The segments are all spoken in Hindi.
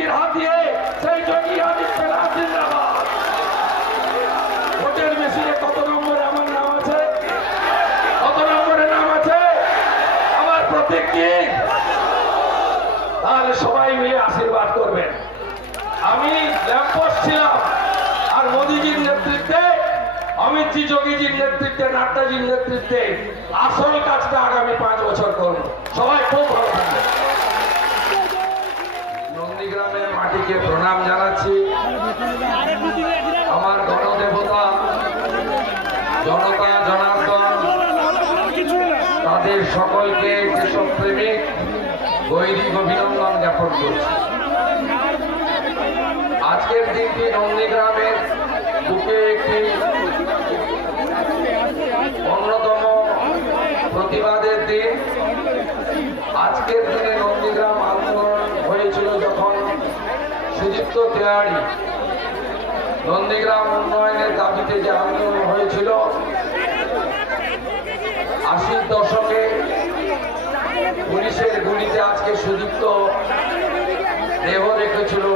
মোদীজির হাত দিয়ে সেই যোগী আদিত্যনাথ জিন্দাবাদ। ভোটের মেশিনে কত নম্বরে আমার নাম আছে? কত নম্বরে নাম আছে? আমার প্রতীক কি? তাহলে সবাই মিলে আশীর্বাদ করবেন। আমি ল্যাম্পোস্ট ছিলাম, আর মোদীজির নেতৃত্বে, অমিতজি, যোগীজির নেতৃত্বে, নাড্ডাজির নেতৃত্বে আসল কাজটা আগামী 5 বছর করব। সবাই খুব ভালো থাকবে। নন্দীগ্রামের মাটিকে প্রণাম জানাচ্ছি। আমার গণদেবতা জনতা জনার্দন তাদের সকলকে দেশপ্রেমিক গৈরিক অভিনন্দন জ্ঞাপন করছি। আজকের দিনটি নন্দীগ্রামের বুকে একটি অন্যতম প্রতিবাদের দিন। আজকের দিনে নন্দীগ্রাম আন্দোলন হয়েছিল যখন সুদীপ্ত তেওয়ারি নন্দীগ্রাম উন্নয়নের দাবিতে যে আন্দোলন হয়েছিল 80-র দশকে পুলিশের গুলিতে আজকে সুদীপ্ত দেহ রেখেছিল।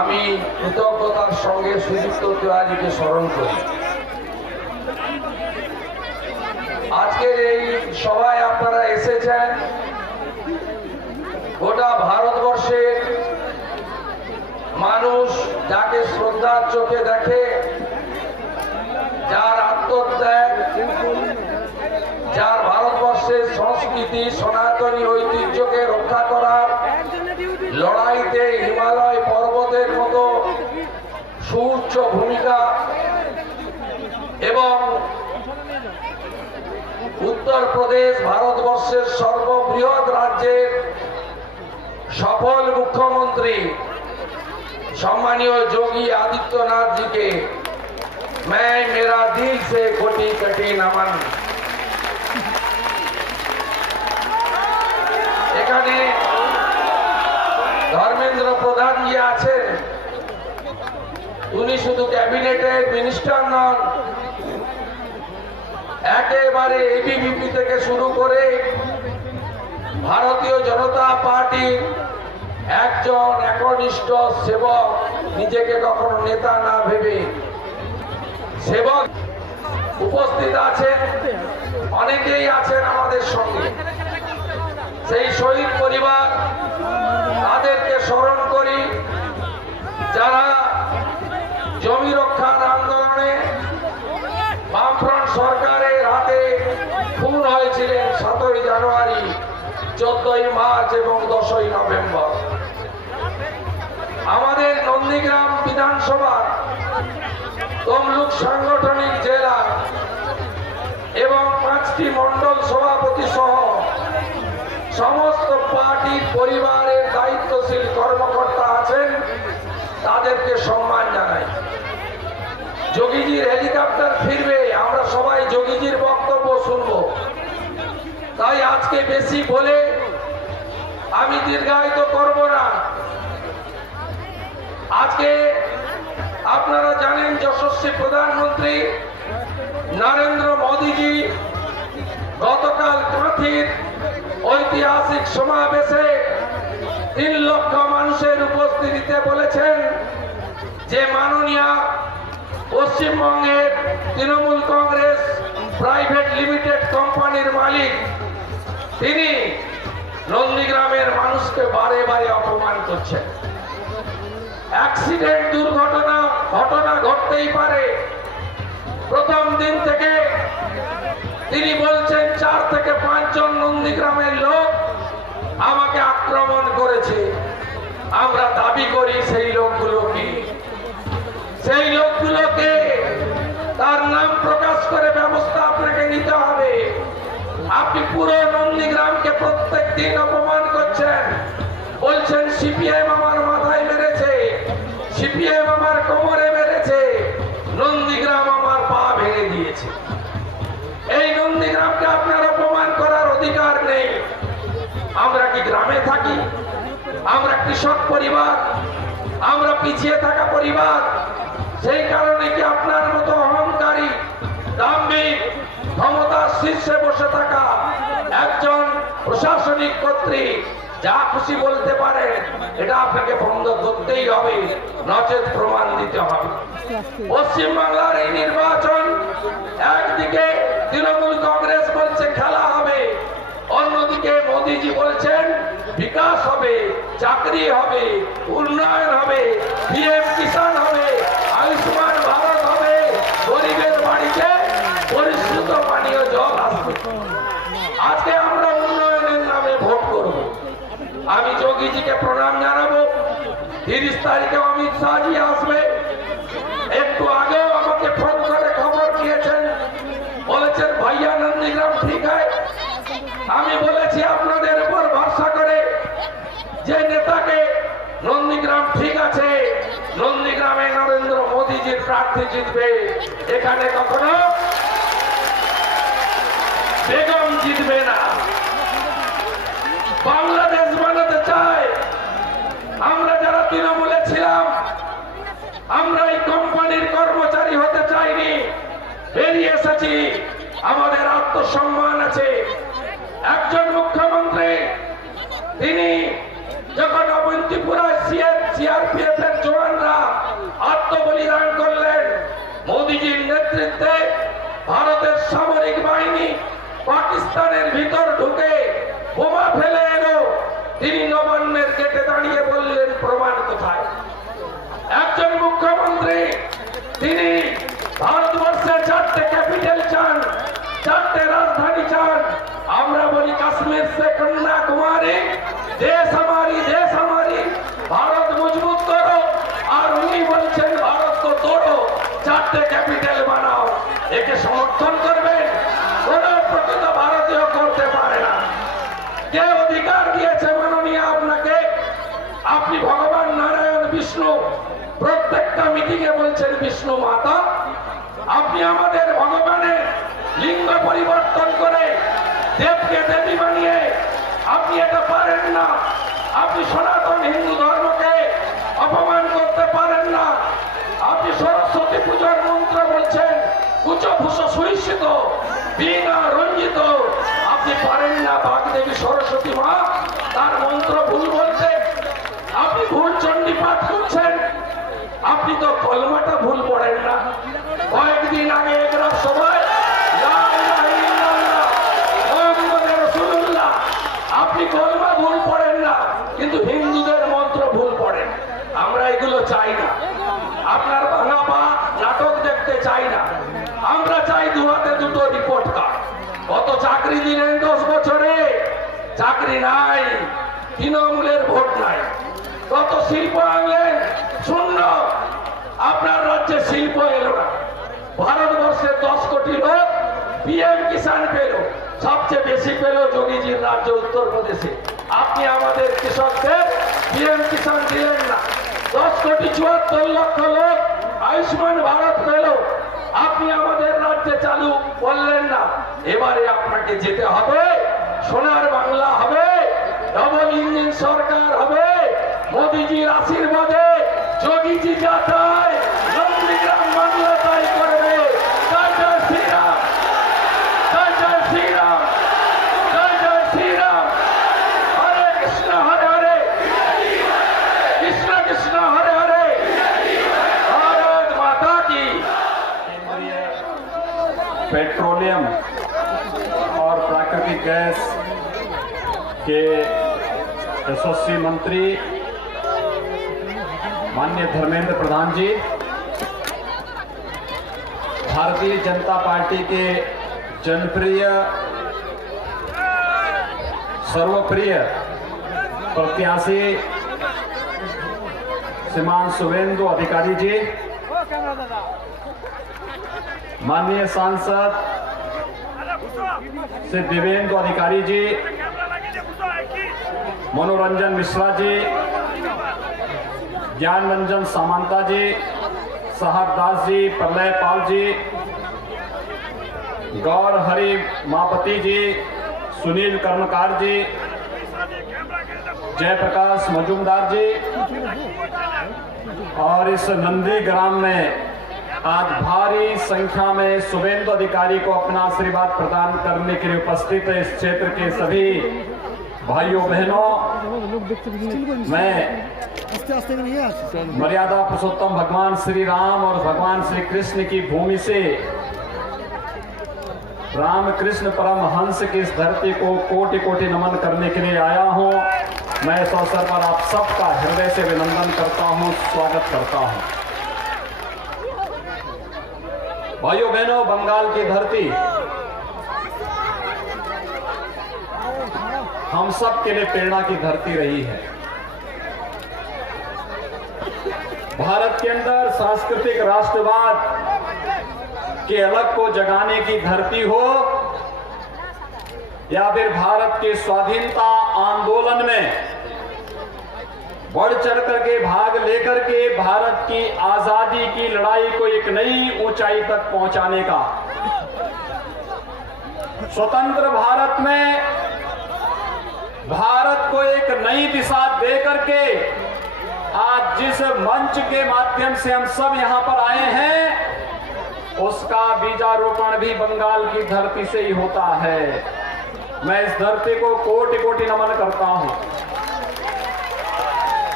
আমি কৃতজ্ঞতার সঙ্গে সুদীপ্ত তেওয়ারিকে স্মরণ করি। আজকের এই সভায় আপনারা এসেছেন গোটা ভারতবর্ষের মানুষ যাকে শ্রদ্ধার চোখে দেখে, যার আত্মত্যাগ, যার ভারতবর্ষের সংস্কৃতি সনাতনী ঐতিহ্যকে রক্ষা করার লড়াইতে হিমালয় পর্বতের মতো সুউচ্চ ভূমিকা এবং উত্তরপ্রদেশ ভারতবর্ষের সর্ববৃহৎ রাজ্যের সফল মুখ্যমন্ত্রী সম্মানীয় যোগী আদিত্যনাথ জিকে मैं मेरा दिल से कोटि कोटि नमन। এখানে ধর্মেন্দ্র প্রধান জি আছেন, উনি শুধু ক্যাবিনেটের মিনিস্টার নন, একেবারে এবিভিপি থেকে শুরু করে ভারতীয় জনতা পার্টির একজন একনিষ্ঠ সেবক, নিজেকে কখনো নেতা না ভেবে সেবক। উপস্থিত আছেন অনেকেই আছেন আমাদের সঙ্গে। সেই শহীদ পরিবার, তাদেরকে স্মরণ করি যারা জমি রক্ষার আন্দোলনে বামফ্রন্ট সরকারের হাতে খুন হয়েছিলেন 7ই জানুয়ারি, 14ই মার্চ এবং 10ই নভেম্বর। আমাদের নন্দীগ্রাম বিধানসভার তমলুক সাংগঠনিক জেলা এবং 5টি মন্ডল সভাপতি সহ সমস্ত পার্টির পরিবারের দায়িত্বশীল কর্মকর্তা আছেন, তাদেরকে সম্মান জানাই। যোগীজির হেলিকপ্টার ফিরবে, আমরা সবাই যোগীজির বক্তব্য শুনবো। তাই আজকে বেশি বলে আমি দীর্ঘায়িত করব না। আজকে আপনারা জানেন যশস্বী প্রধানমন্ত্রী নরেন্দ্র মোদীজি গতকাল কাঁথির ঐতিহাসিক সমাবেশে 3 লক্ষ মানুষের উপস্থিতিতে বলেছেন যে মাননীয় পশ্চিমবঙ্গের তৃণমূল কংগ্রেস প্রাইভেট লিমিটেড কোম্পানির মালিক, তিনি নন্দীগ্রামের মানুষকে বারে বারে অপমান করছেন। অ্যাক্সিডেন্ট, দুর্ঘটনা ঘটনা ঘটতেই পারে। প্রথম দিন থেকে তিনি বলছেন 4 থেকে 5 জন নন্দীগ্রামের লোক আমাকে আক্রমণ করেছে। আমরা দাবি করি সেই লোকগুলোকে তার নাম প্রকাশ করে ব্যবস্থা আপনাকে নিতে হবে। আপনি পুরো নন্দীগ্রামকে প্রত্যেক দিন অপমান করছেন, বলছেন সিপিএম আমার মাথায় মেরেছে, সিপিএম আমার কোমরে মেরেছে, নন্দীগ্রাম আমার পা ভেঙে দিয়েছে। এই নন্দীগ্রামকে আপনার অপমান করার অধিকার নেই। আমরা কি গ্রামে থাকি? আমরা কৃষক পরিবার, আমরা পিছিয়ে থাকা পরিবার। সেই কারণে কি আপনার মতো অহংকারী, দাম্ভিক, ক্ষমতার শীর্ষে বসে থাকা একজন প্রশাসনিক কর্তৃক যা খুশি বলতে পারে, এটা আপনাকে বন্ধ করতেই হবে, নচেত প্রমাণ দিতে হবে। পশ্চিমবাংলার এই নির্বাচন, একদিকে তৃণমূল কংগ্রেস বলছে খেলা হবে, অন্যদিকে মোদীজি বলছেন বিকাশ হবে, চাকরি হবে, উন্নয়ন হবে, পিএম কিষাণ হবে, আয়ুষ্মান ভারত হবে, গরিবের বাড়িতে পরিশ্রুত পানীয় জল আসবে। আজকে আমরা উন্নয়নের নামে ভোট করব। আমি যোগীজিকে প্রণাম জানাবো। 30 তারিখে অমিত শাহজি আসবে। একটু আগেও আমাকে ফোন করে খবর দিয়েছেন, বলেছেন ভাইয়া নন্দীগ্রাম ঠিক হয়। আমি বলেছি আপনাদের উপর ভরসা করে, যে নেতাকে নন্দীগ্রাম ঠিক আছে, নন্দীগ্রামে নরেন্দ্র মোদীজির প্রার্থী জিতবে, এখানে কখনো বেগম জিতবে না। বাংলাদেশ বানাতে চায়। আমরা যারা তৃণমূলে ছিলাম, আমরা এই কোম্পানির কর্মচারী হতে চাইনি, বেরিয়ে এসেছি। আমাদের আত্মসম্মান আছে। একজন মুখ্যমন্ত্রী, তিনি যখন অবন্তিপুরায় সিআরপিএফ এর জওয়ানরা আত্মবলিদান করলেন, মোদীজির নেতৃত্বে ভারতের সামরিক বাহিনী পাকিস্তানের ভিতর ঢুকে বোমা ফেলে এলো, তিনি নবান্নের গেটে দাঁড়িয়ে বললেন প্রমাণ কোথায়। একজন মুখ্যমন্ত্রী, তিনি ভারতবর্ষে 4টে ক্যাপিটাল চান, 4টে রাজধানী চান। আমরা বলি কাশ্মীর সে কন্যাকুমারী, দেশ हमारी, দেশ हमारी, ভারত মজবুত করো। আর উনি বলছেন ভারত को तोड़ो, 4টে ক্যাপিটাল বানাও। একে সমর্থন করবেন? কোন প্রকৃত ভারতীয় করতে পারে না। কে অধিকার দিয়েছে মাননীয় আপনাকে? আপনি ভগবান নারায়ণ বিষ্ণু, প্রত্যেকটা মিটিংয়ে বলছেন বিষ্ণু মাতা। আপনি আমাদের ভগবানের লিঙ্গ পরিবর্তন করে দেবকে দেবী বানিয়ে আপনি এটা পারেন না। আপনি সনাতন হিন্দু ধর্মকে অপমান করতে পারেন না। আপনি সরস্বতী পূজার মন্ত্র বলছেন কুচভূষ সুরিষিত বীণা রঞ্জিত, আপনি পারেন না বাগদেবী সরস্বতী মা তার মন্ত্র ভুল বলতে। আপনি ভুল চণ্ডী পাঠ করছেন। আপনি তো কলমাটা ভুল পড়েন না। কয়েকদিন আগে একরা সবাই আপনি কলমা ভুল পড়েন না, কিন্তু হিন্দুদের মন্ত্র ভুল পড়েন। আমরা এগুলো চাই না। আপনার ভাঙা পা নাটক দেখতে চাই না। আমরা চাই 2 হাতে 2টো রিপোর্ট কার্ড। কত চাকরি দিলেন 10 বছরে? চাকরি নাই, তৃণমূলের ভোট নাই। কত শিল্প আনলেন? শূন্য। আপনার রাজ্যে শিল্প এলো না। ভারতবর্ষের 10 কোটি লোক পিএম কিষাণ পেল, সবচেয়ে বেশি পেল যোগীজির রাজ্য উত্তরপ্রদেশে। আপনি আমাদের কৃষকদের পিএম কিষাণ দিলেন না। 10 কোটি 74 লক্ষ লোক আয়ুষ্মান ভারত পেল, আপনি আমাদের রাজ্যে চালু করলেন না। এবারে আপনাকে যেতে হবে, সোনার বাংলা হবে, ডবল ইঞ্জিন সরকার হবে, মোদীজির আশীর্বাদে যোগীজি যা চায় নন্দীগ্রাম বাংলা তাই করবে। জয় জয় শ্রীরাম, জয় জয় শ্রীরাম, জয় জয় শ্রীরাম। হরে কৃষ্ণ হরে হরে, কৃষ্ণ কৃষ্ণ হরে হরে, ভারত माता की। पेट्रोलियम और प्राकृतिक गैस के यशस्वी मंत्री माननीय धर्मेंद्र प्रधान जी, भारतीय जनता पार्टी के जनप्रिय सर्वप्रिय प्रत्याशी श्रीमान शुभेंदु अधिकारी जी, माननीय सांसद श्री दिव्येंदु अधिकारी जी, मनोरंजन मिश्रा जी, ज्ञान रंजन सामंता जी, साहब दास जी, प्रलय पाल जी, गौर हरि मापति जी, सुनील कर्णकार जी, जयप्रकाश मजूमदार जी, और इस नंदीग्राम में आज भारी संख्या में शुभेंदु अधिकारी को अपना आशीर्वाद प्रदान करने के लिए उपस्थित है इस क्षेत्र के सभी भाइयों बहनों, मैं मर्यादा पुरुषोत्तम भगवान श्री राम और भगवान श्री कृष्ण की भूमि से रामकृष्ण परमहंस की इस धरती को कोटि कोटि नमन करने के लिए आया हूं। मैं इस अवसर पर आप सबका हृदय से अभिनंदन करता हूं, स्वागत करता हूं। भाइयों बहनों, बंगाल की धरती हम सब के लिए प्रेरणा की धरती रही है। भारत के अंदर सांस्कृतिक राष्ट्रवाद के अलग को जगाने की धरती हो या फिर भारत के स्वाधीनता आंदोलन में बढ़ चढ़ करके भाग लेकर के भारत की आजादी की लड़ाई को एक नई ऊंचाई तक पहुंचाने का, स्वतंत्र भारत में भारत को एक नई दिशा दे करके आज जिस मंच के माध्यम से हम सब यहां पर आए हैं, उसका बीजारोपण भी बंगाल की धरती से ही होता है। मैं इस धरती को कोटि कोटि नमन करता हूं।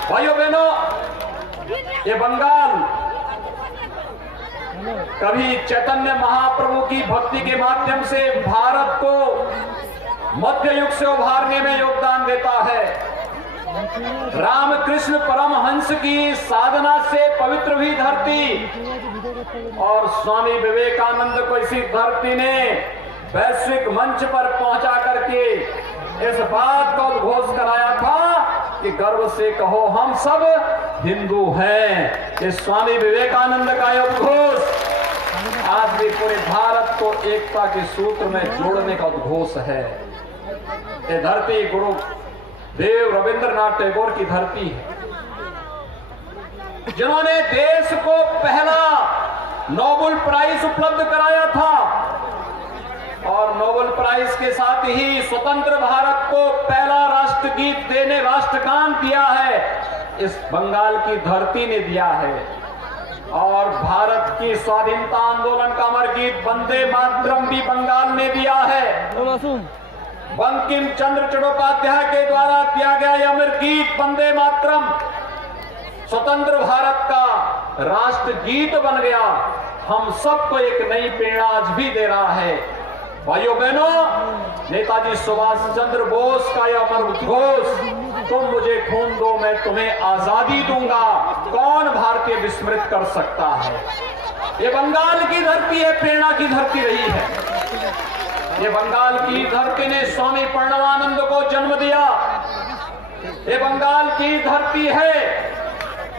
भाइयों बहनों, ये बंगाल कभी चैतन्य महाप्रभु की भक्ति के माध्यम से भारत को मध्य युग से उभारने में योगदान देता है। रामकृष्ण परमहंस की साधना से पवित्र हुई धरती और स्वामी विवेकानंद को इसी धरती ने वैश्विक मंच पर पहुंचा करके इस बात का उद्घोष कराया था कि गर्व से कहो हम सब हिंदू हैं। इस स्वामी विवेकानंद का यह उद्घोष आज भी पूरे भारत को एकता के सूत्र में जोड़ने का उद्घोष है। ये धरती गुरु देव रविंद्रनाथ टैगोर की धरती है, जिन्होंने देश को पहला नोबेल प्राइज उपलब्ध कराया था और नोबेल प्राइज के साथ ही स्वतंत्र भारत को पहला राष्ट्रगीत देने राष्ट्रगान दिया है, इस बंगाल की धरती ने दिया है। और भारत की स्वाधीनता आंदोलन का अमर गीत वंदे मातरम भी बंगाल ने दिया है। बंकिम चंद्र चट्टोपाध्याय के द्वारा दिया गया यह अमर गीत वंदे मातरम स्वतंत्र भारत का राष्ट्रगीत बन गया। हम सबको एक नई प्रेरणा आज भी दे रहा है। भाइयों बहनों, नेताजी सुभाष चंद्र बोस का यह अमर उद्घोष, तुम मुझे खून दो मैं तुम्हें आजादी दूंगा, कौन भारतीय विस्मृत कर सकता है। ये बंगाल की धरती है, प्रेरणा की धरती रही है। ये बंगाल की धरती ने स्वामी प्रणवानंद को जन्म दिया। ये बंगाल की धरती है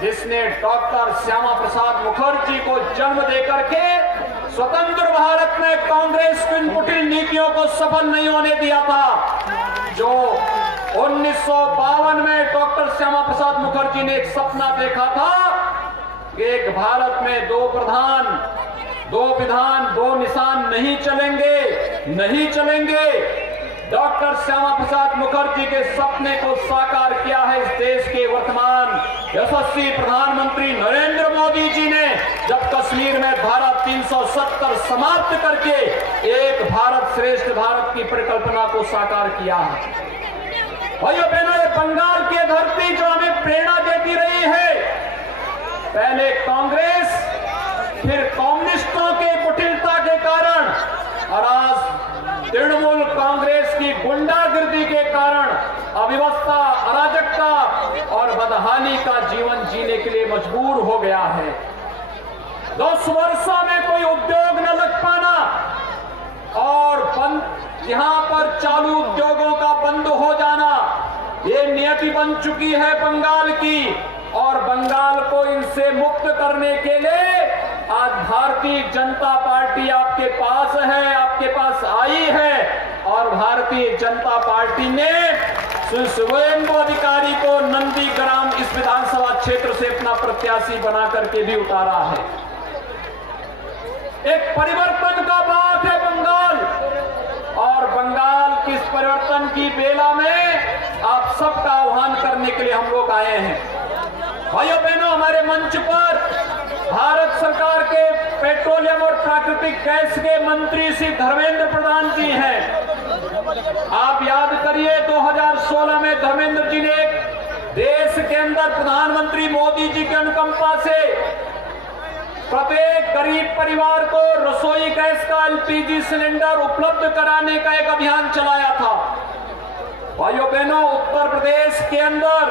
जिसने डॉक्टर श्यामा प्रसाद मुखर्जी को जन्म देकर के स्वतंत्र भारत में कांग्रेस की इन कुटिल नीतियों को सफल नहीं होने दिया था। जो 1952 में डॉक्टर श्यामा प्रसाद मुखर्जी ने एक सपना देखा था कि एक भारत में दो प्रधान, दो विधान, दो निशान नहीं चलेंगे। डॉक्टर श्यामा प्रसाद मुखर्जी के सपने को साकार किया है इस देश के वर्तमान यशस्वी प्रधानमंत्री नरेंद्र मोदी जी ने, जब कश्मीर में धारा 370 समाप्त करके एक भारत श्रेष्ठ भारत की परिकल्पना को साकार किया है। भाइयों बहनों, ये बंगाल की धरती जो हमें प्रेरणा देती रही है, पहले कांग्रेस फिर कम्युनिस्टों के कुटिलता के कारण और आज तृणमूल कांग्रेस की गुंडागर्दी के कारण अव्यवस्था, अराजकता और बदहाली का जीवन जीने के लिए मजबूर हो गया है। 10 वर्षों में कोई उद्योग न लग पाना और बंद यहां पर चालू उद्योगों का बंद हो जाना, ये नियति बन चुकी है बंगाल की। और बंगाल को इनसे मुक्त करने के लिए आज भारतीय जनता पार्टी आपके पास है, आपके पास आई है। और भारतीय जनता पार्टी ने सुवेंदु अधिकारी को नंदीग्राम इस विधानसभा क्षेत्र से अपना प्रत्याशी बना करके भी उतारा है। एक परिवर्तन का बात है बंगाल, और बंगाल की इस परिवर्तन की बेला में आप सबका आह्वान करने के लिए हम लोग आए हैं। भाइयों बहनों, हमारे मंच पर भारत सरकार के पेट्रोलियम और प्राकृतिक गैस के मंत्री श्री धर्मेंद्र प्रधान जी हैं। आप याद करिए 2016 में धर्मेंद्र जी ने देश के अंदर प्रधानमंत्री मोदी जी के अनुकंपा से प्रत्येक गरीब परिवार को रसोई गैस का एलपीजी सिलेंडर उपलब्ध कराने का एक अभियान चलाया था। भाइयों बहनों, उत्तर प्रदेश के अंदर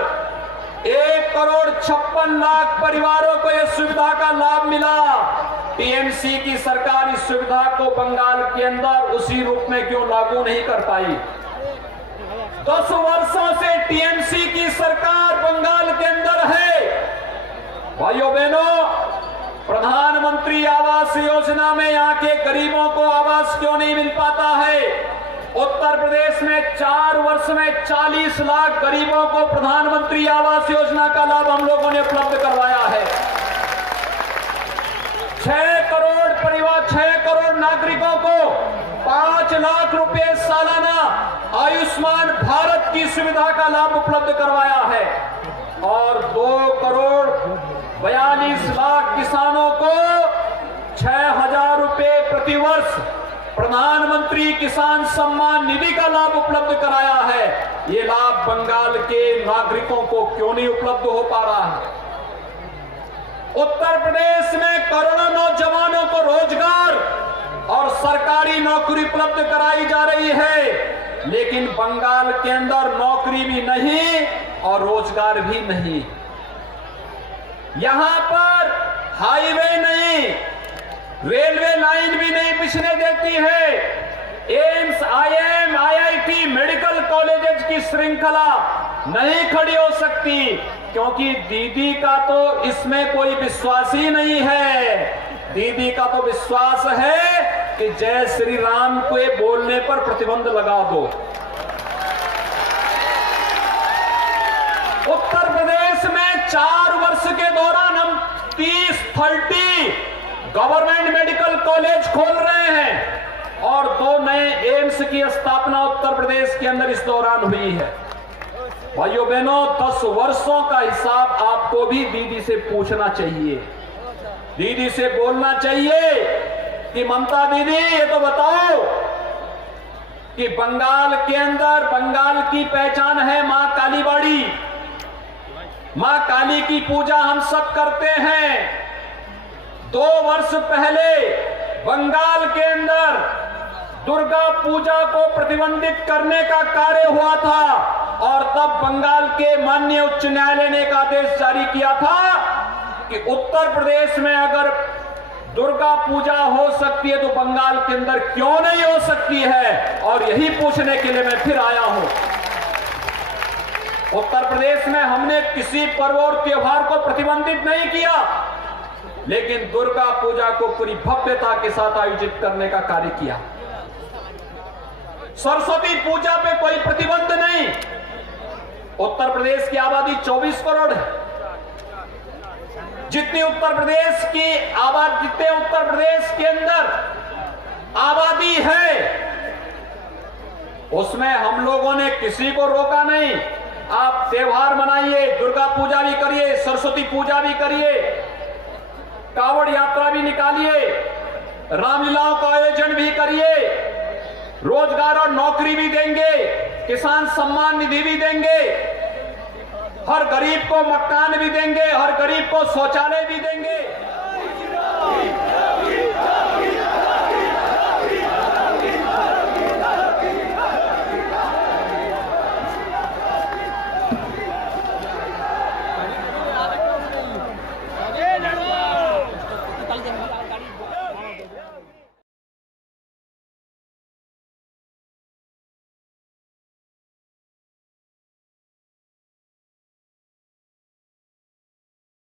1,56,00,000 परिवारों को यह सुविधा का लाभ मिला। टीएमसी की सरकार इस सुविधा को बंगाल के अंदर उसी रूप में क्यों लागू नहीं कर पाई? 10 वर्षों से टीएमसी की सरकार बंगाल के अंदर है। भाइयों बहनों, प्रधानमंत्री आवास योजना में यहाँ के गरीबों को आवास क्यों नहीं मिल पाता है? उत्तर प्रदेश में 4 वर्ष में 40 लाख गरीबों को प्रधानमंत्री आवास योजना का लाभ हम लोगों ने उपलब्ध करवाया है। 6 करोड़ परिवार, 6 करोड़ नागरिकों को 5 लाख रुपए सालाना आयुष्मान भारत की सुविधा का लाभ उपलब्ध करवाया है और 2 करोड़ 42 लाख किसानों को 6,000 रुपए प्रतिवर्ष प्रधानमंत्री किसान सम्मान निधि का लाभ उपलब्ध कराया है। ये लाभ बंगाल के नागरिकों को क्यों नहीं उपलब्ध हो पा रहा है? उत्तर प्रदेश में करोड़ों नौजवानों को रोजगार और सरकारी नौकरी उपलब्ध कराई जा रही है, लेकिन बंगाल के अंदर नौकरी भी नहीं और रोजगार भी नहीं। यहां पर हाईवे नहीं, रेलवे लाइन भी नहीं बिछने देती है। AIIMS, IIM, IIT, medical colleges की श्रृंखला नहीं खड़ी हो सकती, क्योंकि दीदी का तो इसमें कोई विश्वास ही नहीं है। दीदी का तो विश्वास है कि जय श्री राम के बोलने पर प्रतिबंध लगा दो। उत्तर प्रदेश में 4 वर्ष के दौरान हम 30 गवर्नमेंट मेडिकल कॉलेज खोल रहे हैं और 2 नए एम्स की स्थापना उत्तर प्रदेश के अंदर इस दौरान हुई है। भाइयों बहनों, 10 वर्षों का हिसाब आपको भी दीदी से पूछना चाहिए, दीदी से बोलना चाहिए कि ममता दीदी ये तो बताओ कि बंगाल के अंदर, बंगाल की पहचान है मां कालीबाड़ी, मां काली की पूजा हम सब करते हैं। 2 वर्ष पहले बंगाल के अंदर दुर्गा पूजा को प्रतिबंधित करने का कार्य हुआ था और तब बंगाल के माननीय उच्च न्यायालय ने एक आदेश जारी किया था कि उत्तर प्रदेश में अगर दुर्गा पूजा हो सकती है तो बंगाल के अंदर क्यों नहीं हो सकती है, और यही पूछने के लिए मैं फिर आया हूं। उत्तर प्रदेश में हमने किसी पर्व और त्योहार को प्रतिबंधित नहीं किया, लेकिन दुर्गा पूजा को पूरी भव्यता के साथ आयोजित करने का कार्य किया। सरस्वती पूजा पे कोई प्रतिबंध नहीं। उत्तर प्रदेश की आबादी 24 करोड़ है। जितनी उत्तर प्रदेश की आबादी, जितने उत्तर प्रदेश के अंदर आबादी है, उसमें हम लोगों ने किसी को रोका नहीं। आप त्योहार मनाइए, दुर्गा पूजा भी करिए, सरस्वती पूजा भी करिए, कावड़ यात्रा भी निकालिए, रामलीलाओं का आयोजन भी करिए, रोजगार और नौकरी भी देंगे, किसान सम्मान निधि भी देंगे, हर गरीब को मकान भी देंगे, हर गरीब को शौचालय भी देंगे।